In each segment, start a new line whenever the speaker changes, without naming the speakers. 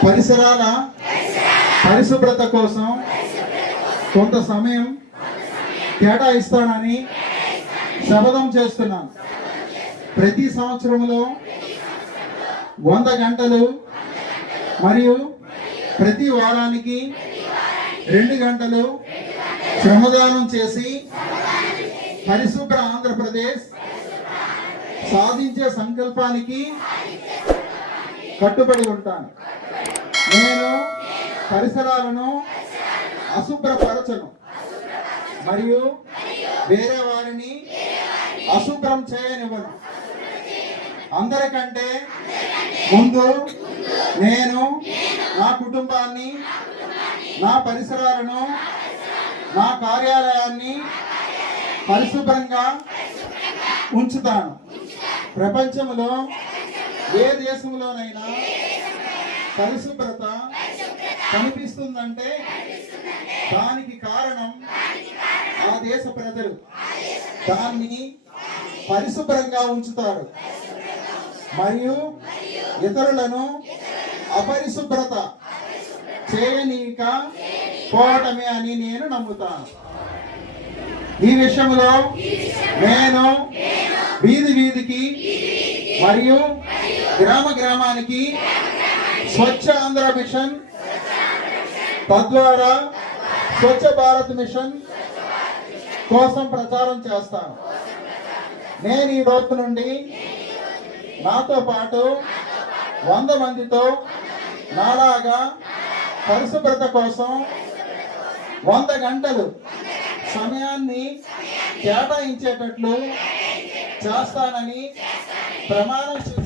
పరిసరాల పరిశుభ్రత కోసం కొంత సమయం కేటాయిస్తానని శపథం చేస్తున్నాను. ప్రతి సంవత్సరంలో 100 గంటలు మరియు ప్రతి వారానికి 2 గంటలు శ్రమదానం చేసి పరిశుభ్ర ఆంధ్రప్రదేశ్ సాధించే సంకల్పానికి కట్టుబడి ఉంటాను. నేను పరిసరాలను అశుభ్రపరచను మరియు వేరే వారిని అశుభ్రం చేయనివ్వను. అందరికంటే ముందు నేను నా కుటుంబాన్ని, నా పరిసరాలను, నా కార్యాలయాన్ని పరిశుభ్రంగా ఉంచుతాను. ప్రపంచంలో ఏ దేశంలోనైనా పరిశుభ్రత కనిపిస్తుందంటే దానికి కారణం ఆ దేశ ప్రజలు దాన్ని పరిశుభ్రంగా ఉంచుతారు మరియు ఇతరులను అపరిశుభ్రత చేయనీక పోవటమే అని నేను నమ్ముతాను. ఈ విషయంలో నేను వీధి వీధికి మరియు గ్రామ గ్రామానికి స్వచ్ఛ ఆంధ్ర మిషన్, తద్వారా స్వచ్ఛ భారత్ మిషన్ కోసం ప్రచారం చేస్తాను. నేను ఈ రోజు నుండి నాతో పాటు 100 మందితో నాలాగా పరిశుభ్రత కోసం 100 గంటలు సమయాన్ని కేటాయించేటట్లు చేస్తానని ప్రమాణం చేస్తున్నాను.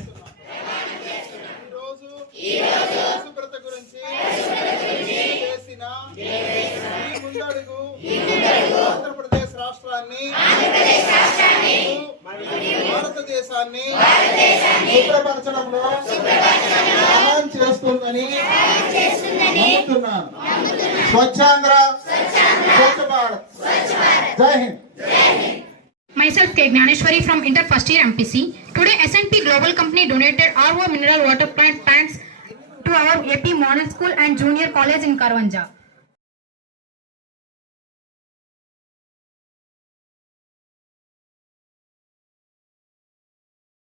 ఈరోజు పరిశుభ్రత గురించి చేసిన ఈ ముందడుగు ఆంధ్రప్రదేశ్ రాష్ట్రాన్ని, భారతదేశాన్ని శుభ్రపరచడంలో సహాయం చేస్తుందని నమ్ముతున్నాను. స్వచ్ఛాంధ్ర, స్వచ్ఛ భారత్. జై Hind.
Myself K. Gnaneshwari from Inter First Year MPC. Today S&P Global Company donated RO mineral water plant tanks to our AP Model School and Junior College in Karavanja.